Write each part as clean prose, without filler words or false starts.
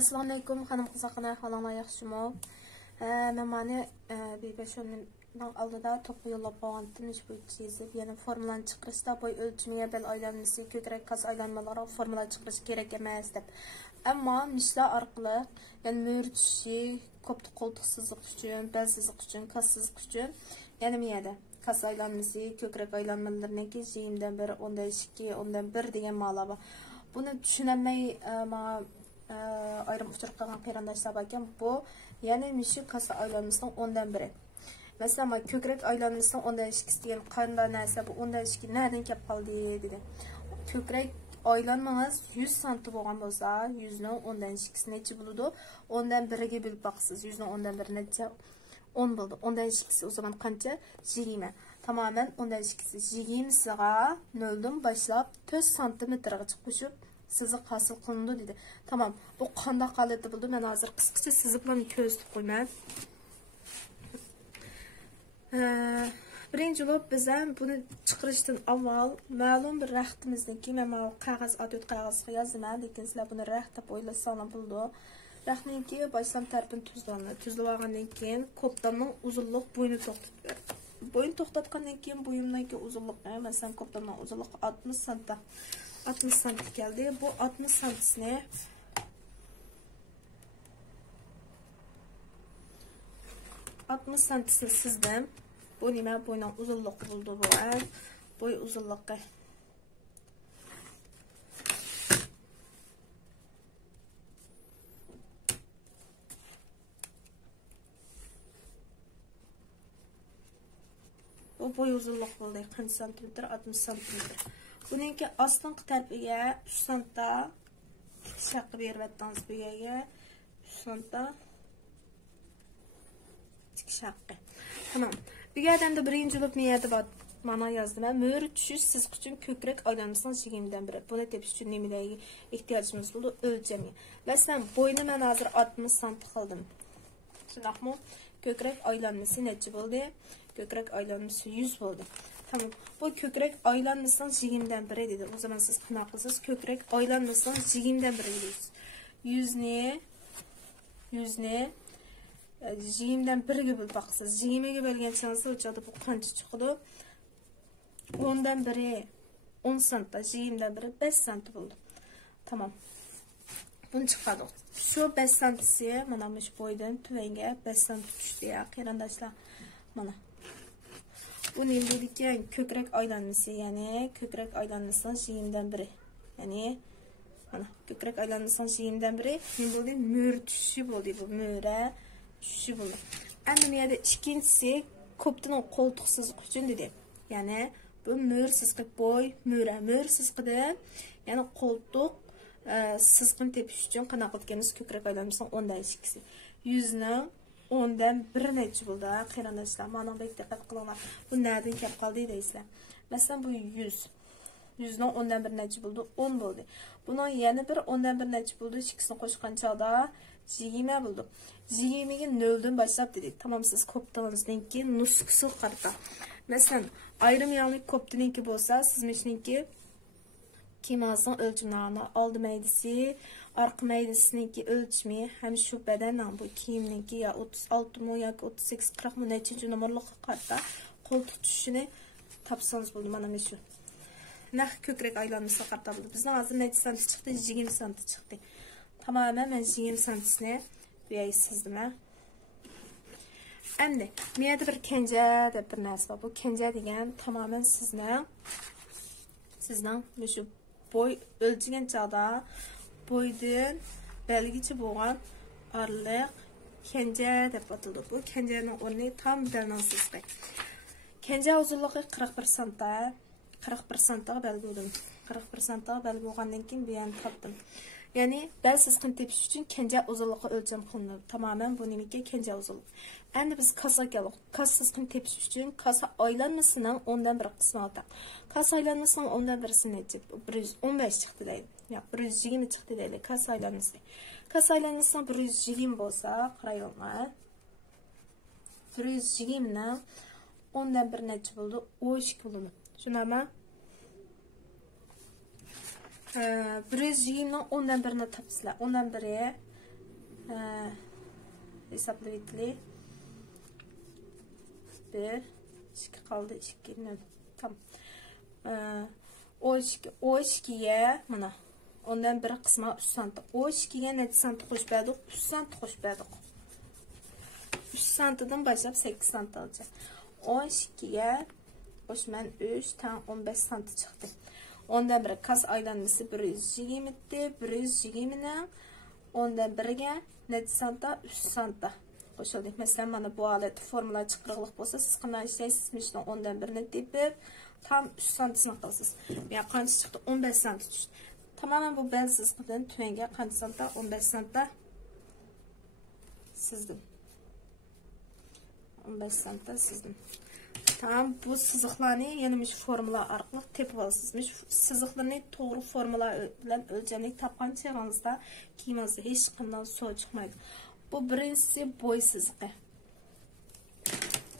Assalomu alaykum xanim qizlar, xalamlar yaxshimi? Men mana bebashonning oldida to'pni yo'llab qo'ygandim, ish bo'yicha yozib, yana formulani chiqarishda boy o'lchimiga bel aylanmasi, ko'krak qaz aylanmalari formula chiqarish kerak emas deb. Ammo mishlar orqali, ya'ni mo'r tushishi, ko'p qo'ltiq siziq uchun, bel siziq uchun, qaz siziq uchun, yana miyada qaz aylanmasi, ko'krak aylanmalarininki jiyimdan biri 10-2, 10-1 degan ma'no bor. Buni tushunamay ayrim uchur qilgan qarindoshlar ekan, bu ya'ni mishi qaz aylanmasining 10-1. Mesela ko'krak aylanmasining 10-2 degan qanday narsa, bu 10-2 nereden kelib qoldi dedi. Ko'krak aylanmangiz 100 cm bo'lgan bo'lsa, 100 ning 10-2 necha bo'ladi? 10-1 ga bo'lib baqsiz. 100 ning 10-1 necha? 10 bo'ldi. 10-2 o zaman qancha? 20. Tamamen 10-2 20 siga 0 dan boshlab 4 cm ga qo'shib siziq hosil qilindi dedi. Tamam. Bu qanday holatda bo'ldi? Men hozir qisqacha siziq bilan ko'rsatib qo'yman. Birinchi bo'lib biz ham buni chiqarishdan avval ma'lum bir raxtimizniki, men qog'oz adot qog'ozga yozaman, lekin sizlar buni raxt deb o'ylasangiz bo'ldi. Raxtninki boshlam tarafini tuzlab olgandan keyin ko'ptamning uzunlik bo'yini to'xtatib. Bo'yin to'xtatgandan keyin bo'yimdagi uzunlikni, masalan, ko'ptamning uzunligi 60 cm. 60 cm geldi. Bu 60 cm'sini sizdim. Bu nima bo'yning uzunligi bo'ldi bu. Bo'y uzunligi. Bu bo'y uzunligi bo'ldi. Qancha santimetr? 60 santimetr. Buningki ostınqı tarafiga 3 cm shaqqa berib bu yerga 3 cm tik shaqqa. Tamam. Bu yerdan da birinchi bo'lib niyati bor. Mana yozdim. Mo'r tushish siz uchun ko'krak aylanmasining 20dan biri. Buni tepish uchun nimalarga ehtiyojimiz bo'ldi? O'lchamga. Masalan, bo'yni men hozir 60 cm qildim. Shundaqmi? Ko'krak aylanmasi necha bo'ldi? Ko'krak aylanmasi 100 bo'ldi. Tamam. Bu ko'krak aylanmasining 20dan biri dedi. O zaman siz qana qilasiz? Ko'krak aylanmasining 20dan biri deysiz. 100 ni 20dan 1ga bo'lib baqsiz. 20 ga bo'lgan chansi o'chadi bu qancha chiqadi? 10dan 1 10 cm, 20dan 1 5 cm bo'ldi. Tamam. Buni chiqadi. Shu 5 cm'si mana shu bo'ydan tuvanga 5 cm tushdi ya qarindoshlar. Mana bu nima deydigan ko'krak aylanmasi, ya'ni ko'krak aylanmasining 20dan 1. Ya'ni mana ko'krak aylanmasining 20dan 1 nima bo'ldi? Mo'r tushishi bo'ldi bu, mo'ra tushishi bo'ldi. Endi bu yerda ikkinchisi ko'ptining qo'ltiq siziq uchun dedi. Ya'ni bu mo'r siziq bo'y, mo'r siziqidan, ya'ni qo'ltiq siziqni tepish uchun qana qilganimiz ko'krak aylanmasining 10-2. 100 ning 10dan 1 necha bo'ldi? Qarindoshlar, mana bu diqqat qilinglar. Bu nereden kelib qoldi deysizlar. Masalan, bu 100. 100 ning 10dan 1 necha bo'ldi? 10 bo'ldi. Buning yana bir 10dan 1 necha bo'ldi? Ikkisini qo'shgan chog'da 20 bo'ldi. 20 ga 0 dan boshlab dedik. Tamam, siz ko'ptingizdan keyin nusxasi qarta. Masalan, ayrim yanglik ko'ptiniki bo'lsa, sizmishniki kimyasal ölçümlerini aldı meydisi, arka meydisiniki ölçümü hem şu bedenen bu kiyimninki ya 36 mu ya 38-40 mu neçinci numaralı kartta koltuk düşüşünü tapsanız buldu bana şu. Nah kökrek aylanması kartta buldu. Bizden hazır neçi santi çıktı? 20 santi çıktı. Tamamen ben 20 santisini bir sizdim ha. Endi, miyada bir kence de bir narsa var. Bu kence degen tamamen sizden şu boy ölçügen çağda boydan belgiçi bo'lgan aralıq kence deb atıldı. Bu kencenin o'rni tam belnansızlık. Kence uzunluğu 41 cm. 41 cm'ga belgi bo'ldim. 41 cm'ga belgi bo'lgandan keyin bu yerni topdim. Ya'ni bel siziqni tepish uchun kenge uzunluğu o'lcham qilinadi. Tamamen bu nimaki kenge uzunluq. Endi biz kasa keldik. Kasa siziqni tepish uchun kasa aylanmasining 10dan 1 qismi oldik. Kasa aylanmasining 10dan 1'si necha? 115 chiqdi deydi. Yo'q, 120 chiqdi deydi kasa aylanmasi. Kasa aylanmasining 120 bo'lsa, qarayinglar. 120 ning 10dan 1 necha bo'ldi? 12 bo'ldi. Shunami? 120'nin 10'dan birini tapsizlar. 10'dan biri hesaplayıp etili. 1 2 kaldı, 2 0. Tamam. O 2'ye mana 10'dan biri kısma 3 santim. O 2'ye neçe santim qo'shib berdik? 3 santim qo'shib berdik. 3 santimdan başlap 8 santim alacak. 12'ye qo'shman 3 tan 15 santim chiqdi. 10'dan biri kas aylanması 120 etti. 120'nin 10'dan biriga neçe santim? 3 santim qo'shildi. Mesela mana bu holatda formula chiqiriqlik bo'lsa, siz qanday ishlaysiz? 10'dan birini tepib tam 3 santim qilasiz. Ya qancha chiqdi? 15 santim tushdi. Tamamen bu belsiz qilgan tuvanga qancha santim? 15 santim sizdim. 15 santim sizdim. Tamam, bu sızıqlarni yana şu formula orqali tepib olasiz. Şu sızıqlarni to'g'ri formula bilan o'lchamlik topgan chog'ingizda kiyimingizda hech qanday suv chiqmaydi. Bu birinchisi bo'y sızıqı.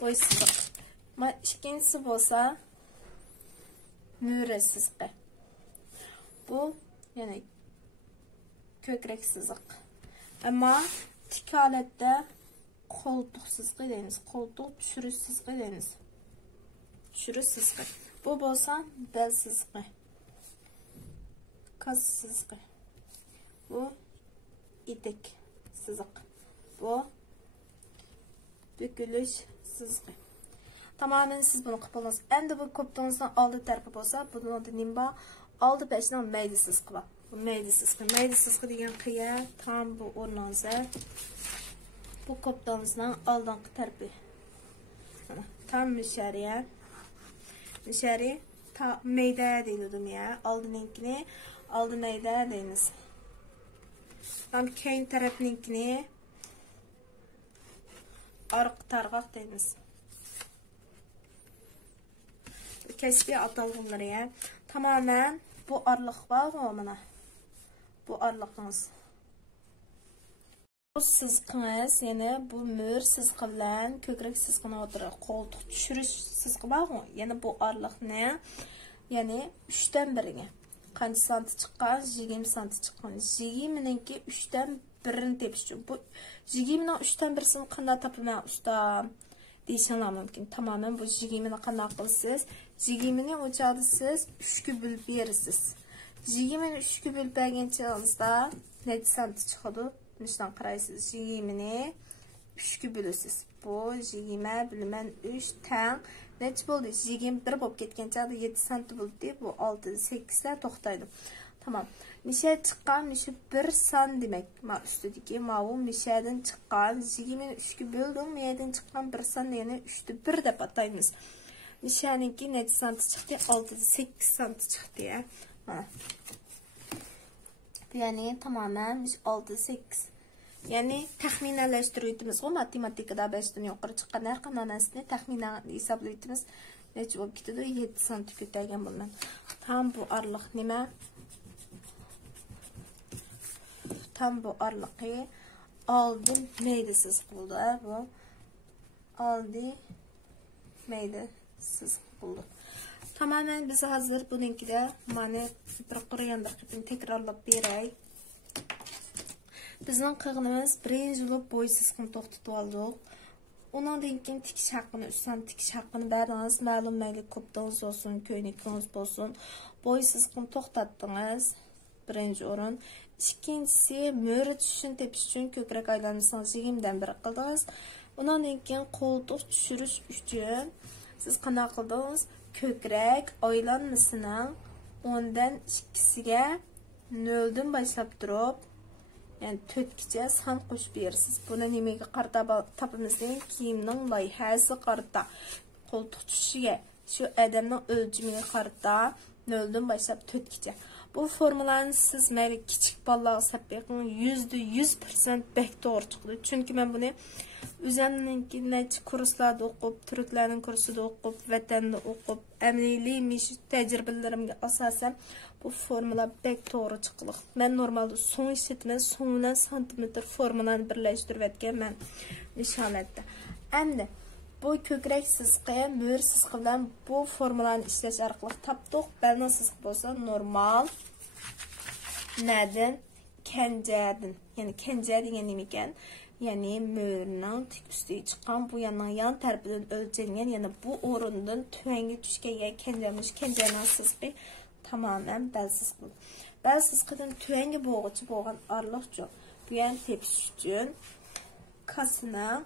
Bo'y sızıqı. İkincisi bo'lsa mo'ra sızıqı. Bu yani ko'krak sızıqı. Ama tik holatda qo'ltiq sızıqı deymiz. Qo'ltiq tushirish sızıqı deymiz. Tushirish sızıqı. Bu bo'lsa bel sızıqı. Kas sızıqı. Bu itek sızıqı. Bu bükülüş sızıqı. Tamamen siz bunu qilib olasiz. Endi bu koptonuzdan oldi tarafı bo'lsa, bunun adı nimba? Oldi peşinden meyli sızıqı var. Bu meyli sızıqı. Meyli sızıqı degan qiya tam bu o'rningizda. Bu koptonuzdan oldingi tarafı. Tam müşariye. Müşari ta meyda deyildim ya. Oldininkini oldi meyda deymiz. Tam keyin tarafninkini arqa targ'oq deymiz. Kesbi atalg'unlari ya. Tamamen bu arliq var mana. Bu arliqimiz. Bu sızqınız, yani bu mör sızqı bilan ko'krak sızqını o'tirib qo'ltiq tushirish sızqı bormi? Yani bu arliq ne? Yani 3'ten biriga. Qancha santi chiqqan? 20 santi chiqqan. 20'ninki 3'ten birini tepish uchun. Bu 20'ning 3'ten birisini qanday topaman usta? Deyishinglar mumkin. Tamamen bu 20'ni qanday qilasiz? 20'ni o'chaqda siz 3ga bo'lib berasiz. 20'ni 3ga bo'lib berganingizda necha santi chiqadi? Mishdan qaraysiz. 20'ni 3ga bo'lasiz. Bu 20 bilan 3 tang necha bo'ldi? 21 bo'lib ketgan chog'da 7 santi bo'ldi. Bu 6 8 da to'xtaydi. Tamam. Misha chiqqan, misha 1 san demak. Ma ustidagi ma'lum mishadan chiqqan 20'ni 3ga bo'ldim. Mishadan chiqqan 1 san degani 3'te 1 deb ataymiz. Mishaninki necha santi chiqdi? 6 8 santi chiqdi ya. Mana. Yani tamamen 6 8. Yani taxminalashtirib o matematikada 5dan yuqori chiqqan har qanday narsani taxminan hisoblaymiz. Necha bo'lib ketadi? 7 santi ko'targan bo'lgan. Tam bu arliq nima? Tam bu arliqi oldi meydasiz bo'ldi. Bu oldi meydasiz bo'ldi. Tamamen biz hazır bununkida mana bir qurganda qilib takrorlab beray. Bizning qilganimiz birinchi bo'lib bo'y sızqını to'xtatib oldik. Ondan keyin tikish haqqini, üstten tikish haqqini berdingiz. Ma'lum mayli koptonuz olsun, ko'ylakiniz bo'lsin. Bo'y sızqını to'xtatdingiz. Birinchi o'rin. İkincisi mo'ra tushishini tepish uchun ko'krak aylanmasini 20'dan biri qildingiz. Ondan keyin qo'ltiq tushirish uchun siz qanday qildingiz? Ko'krak aylanmasının 10'dan 2'siga 0'dan başlap turib, yani 4gacha san qo'shib berasiz. Buni nimaga qarata topamiz degan kiyimning loyihasi qarata qo'ltiq tushishiga, shu odamning o'lchamiga qarata 0'dan başlap 4gacha. Bu formulani siz mayli kichik bolalarga sapayqing %100% bek to'g'ri chiqdi. Chunki men buni o'zimninki necha kurslarda o'qib, turklarning kursida o'qib, vatanda o'qib, amaliy tajribalarimga asosan bu formula bek to'g'ri chiqdi. Men normalda so'ng ishlatman, so'ngdan santimetr formulani birlashtirib etganman nisholatda. Endi bu ko'krak sızqı, mo'r sızqı bilan bu formulani ishlash orqali topdik. Belni sızqı bo'lsa normal Nədən? Kəncədən. Yəni kəncə degan nima ekan? Yəni möhrünün tik üstüge çıxan bu yandan yan tərəfindən ölçülgən, yəni bu orundan tüvəngi düşkən kəncəmiş, kəncənin sızqı tamamen bəlsiz qılır. Bəlsiz qılın tüvəngi boğucu boğan arlıq üçün, bu yəni tepiş üçün kasına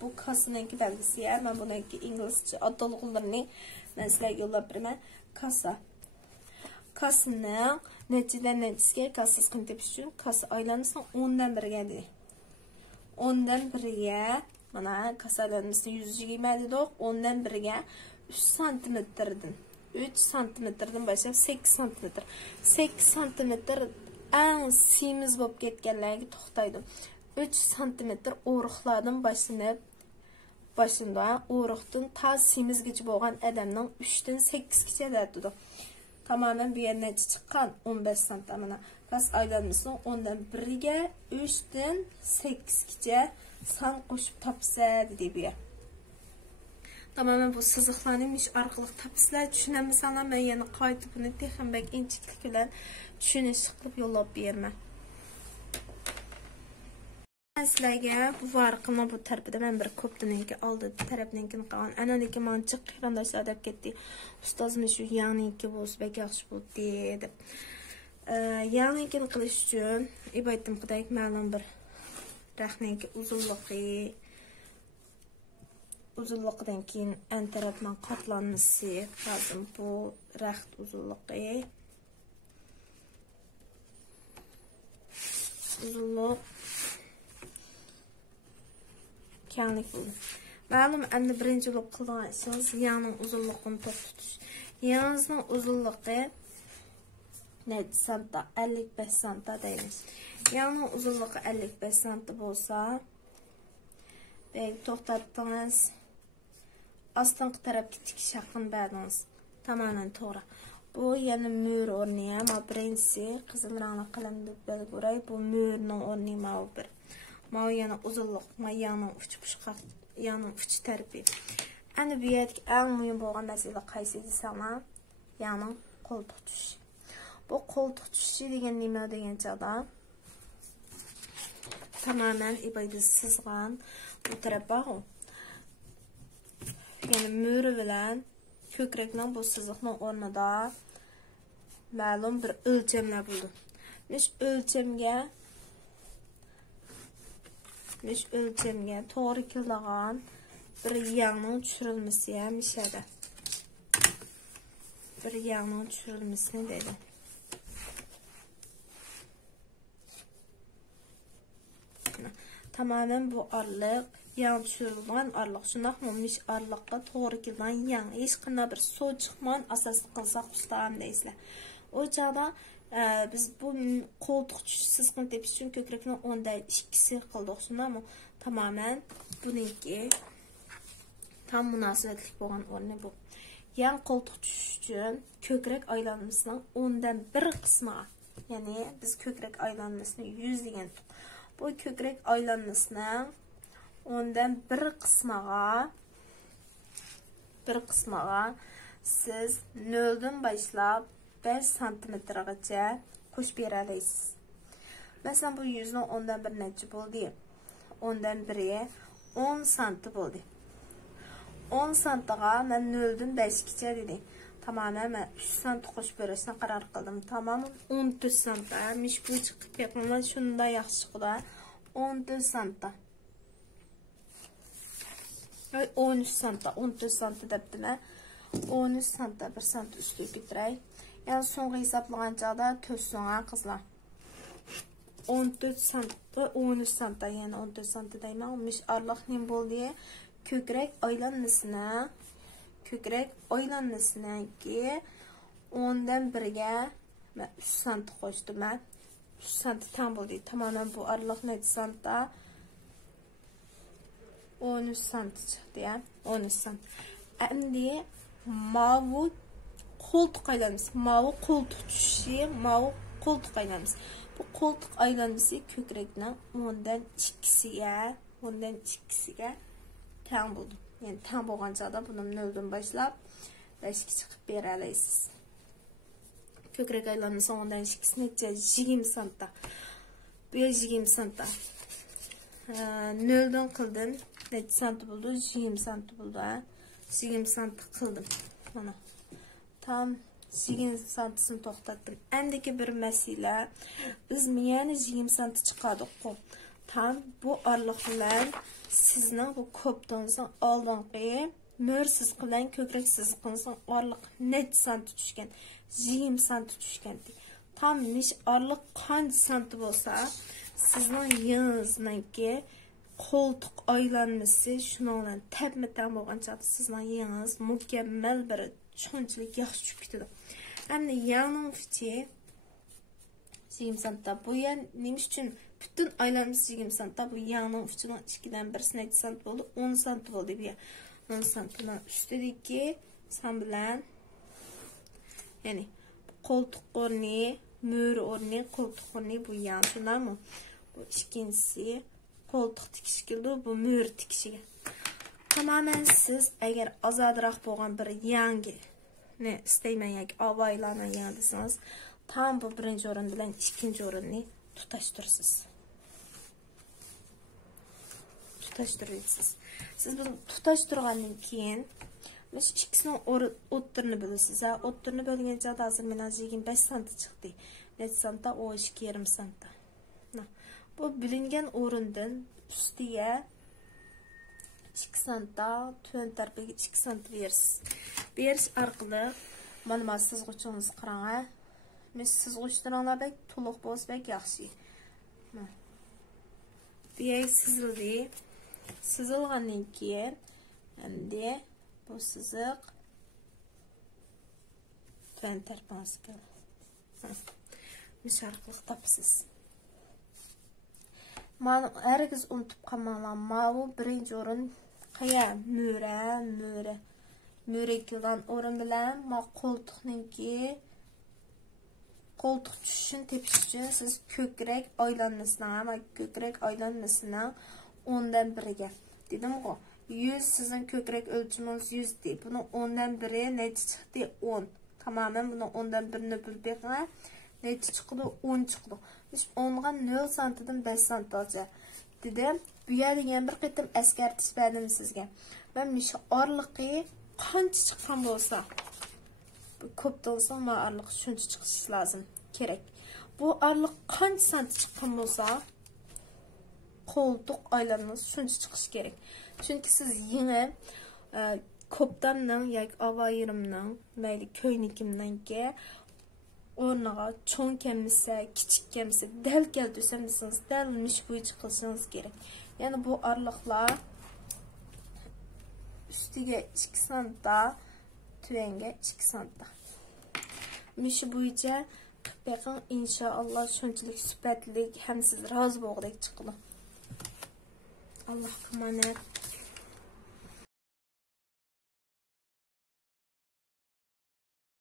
bu kasınınki bəlgisi yer. Mən bununki İngilizce adolğularını mən sizə yollab birmən. Kasının neçədən neçəsə kassız qın tepiş üçün kası aylanırsan 10'dan 1 gəldi. 10'dan 1'e mana kasa aylanırsan 120 dedik. 10'dan 1'e 3 santimetrdən 3 santimetrdən başlayıb 8 santimetr. 8 santimetr ən simiz болып ketkenlerge toxtaydım. 3 santimetr oruqlardan başında oruqdan ta simiz geçip olan adamның 3'den 8 kiçe dərdidir. Tamamen bir yerine çıkan 15 santimine. Kas aylanmışsın 10'dan 1'e 3'den 8 kiçe san koşup tapsa dedi bir yer. Tamamen bu sızıqlanmış arqılıq tapsizlar düşünəmisanlar, mən yəni qayıtıb bunu texnbək inciklik ilə düşünüş qılıb yollab bermə. Mən sizlərə bu varqıma bu tərəfdə mən bir kopdununki aldı tərəfininkini qalan. Ənəndəki mancıq qeyrandaşlar deyib getdi. Ustazım şu yanınki bolsa bək yaxşı oldu dedi. Yanınkini qilish üçün ibaytım qıdayıq məlum bir rəxninki uzunluqdan keyin ən tərəfdən qatlanması lazım. Bu rəxt uzunluğu. Uzunluq kənlik bulun. Məlum əmdə birinci olub qıldan işiniz yanın uzunluğunu toxtutuş. Yanınızın uzunluğu nədir santa? 55 santa deyimiz. Yanın uzunluğu 55 santa bolsa belki toxtattınız. Astınqı tərəfki tikiş haqqını bədiniz. Tamamen toğra. Bu yəni mühür ornaya. Ma birincisi qızıl rəngli qalemdə belə görək. Bu mühürün ornaya ma bir. Ma yəni uzunluq, ma yanın uç tərəfi. Əndi bu yerdəki ən mühüm olan məsələ qaysı desən, yanın qoltuq düşüşü. Bu qoltuq düşüşü degan nima degan çağda tamamen ibayda sızğan bu tərəf baxın. Yəni mühürü bilən kökrekdən bu sızıqның ornada məlum bir ölçəmlər buldu. Müş ölçəmgə toğru kilağan bir yağının düşürülmesi mişədə. Bir yağının düşürülmesini dedi. Tamamen bu arlıq yağ düşürülən arlıq. Şunaqmış arlıqqa toğru kilağan yağ. Heç qına bir soğ çıxman asaslı qılsaq ustam deysilər. O çağda biz bu koltuq sızqın tepiş üçün kökrekinin 10'da 2'si qıldıq. Ama tamamen bununki tam münasibətlik olan ornu bu. Yəni koltuq düşüş üçün kökrek aylanmasının 10'dan 1 qısmına, yəni biz kökrek aylanmasını 100 degan. Bu kökrek aylanmasının 10'dan 1 qısmağa siz 0'dan başlap 5 santimetragacha qo'shib berasiz. Masalan bu 100'ning 10'dan 1 necha bo'ldi? 10'dan 1'e 10 santi bo'ldi. 10 santiga men 0'dan 5gacha dedim. Tamamen men 3 santi qo'shib berishni qaror qildim. Tamam 14 santi. Mish bu chiqib ketmadi. Shunda yaxshi chiqdi. 14 santi. 13 santi, 14 santi debdim. 13 santi, 1 santi üstüge getiray. Yani so'nggi hisoblagan chog'da 4 so'mga qizlar. 14 santi, 13 santi, yani 14 santi deyman. Mish arliq nim bo'ldi? Kökrek aylanmasına ki 10'dan 1'ge 3 santi qo'shdim men. 3 santi tam bo'ldi. Tamamen bu arliq ne santi? 13 santi chiqdi ya. 13 santi. Endi mavu koltuk aylanması, mavi koltuk düşüşü, mavi koltuk aylanması. Bu koltuk aylanması kökrekten 10'dan 2'siga tam buldu. Yani tam bo'lgan chog'da buni 0'dan başlap 5'ga chiqib bera olasiz. Kökrek aylanması ondan 20 santa. Bu 20 santa. 0'dan qildim. Necha sant bo'ldi? 20 sant bo'ldi. 20 sant qildim. Mana. Tam 20 santisini to'xtatdim. Endiki bir masala, biz yana 20 sant chiqadi-ku. Tam bu orliq bilan sizning bu koptoningizning oldingi mo'rsiz bilan ko'krak siziqinizning orliq necha sant tushgan? 20 sant tushgan. Tam nish orliq qancha sant bo'lsa, sizning yengizninki qo'ltiq aylanmasi shundan bilan tap-tap bo'lgan chaqda sizning yengiz mukammal bir shunchalik yaxshi tushib ketadi. Endi yangning uchi 20 santa. Bu yan nima uchun bütün aylanmasi 20 santa? Bu yangning uchining 2dan 1 necha sant bo'ldi? 10 sant bo'ldi bu. 10 santdan ustidagi san bilan ya'ni qo'ltiq o'rni, mo'ri o'rni, qo'ltiq o'rni bu yan shundami? Bu ikkinchisi qo'ltiq tikish keldi, bu mo'ri tikishiga. Tamamen siz agar ozodroq bo'lgan bir yangi ne istayman yoki avaylarni yang desangiz, tam bu birinchi o'rin bilan ikkinchi o'rinni tutashtirasiz. Tutashtirasiz. Siz bunu tutashtirgandan keyin biz ikkisining o'ttirini bilasiz. O'ttirini bo'lgan joyda hozir men 25 sant chiqdi. Necha santa? 12,5 santa. Bu bilingan o'rindan ustiga 2 santa, tuvan tarafiga 2 sant bersiz. Berish orqali mana sizg'ichingizni qarang. Mes sizg'ishtiranglar bek to'liq bo'lsa bek yaxshi. Biyay sizildi. Sizilgandan keyin endi bu siziq tuvan tarafingizga misharqliq topsiz. Mana herkes unutib qolmanglar. Mana bu birinchi o'rin qaya mo'ra kelgan o'rin bilan ma qo'ltiqniki qo'ltiq tushishini tepish uchun siz ko'krak aylanmasini 10dan 1ga dedim-ku. 100 sizin kökrek ölçümünüz 100 deyip, bunun 10dan 1'e neçe çıktı? 10. Tamamen bunun 10dan 1'ini bölüp bakın. Neçe çıktı? 10 çıktı. Biz 10'ga 0 santidan 5 sant alacak. Dedim, bu yerden bir qitim eskertiş verdim sizge. Ben mişi orliqi qancha chiqqan bo'lsa, bu koptonsa ma orliq shuncha chiqishi lazım. Kerak. Bu orliq qancha sant chiqqan bo'lsa, qo'ltiq aylanmasi shuncha chiqishi kerak. Chunki siz yine koptanning yoki avayirimning, mayli ko'ynikimdanki o'rniga cho'ng kelmasa, kichik kelmasa, dal keltirsam desangiz, dal mish bo'yicha qilsangiz kerak. Ya'ni bu orliqlar ustiga 2 santa, tuvanga 2 santa. Mish bo'yicha bakın inşallah shunchalik sifatli ham siz rozi bo'lgandek chiqadi. Allohga emanet.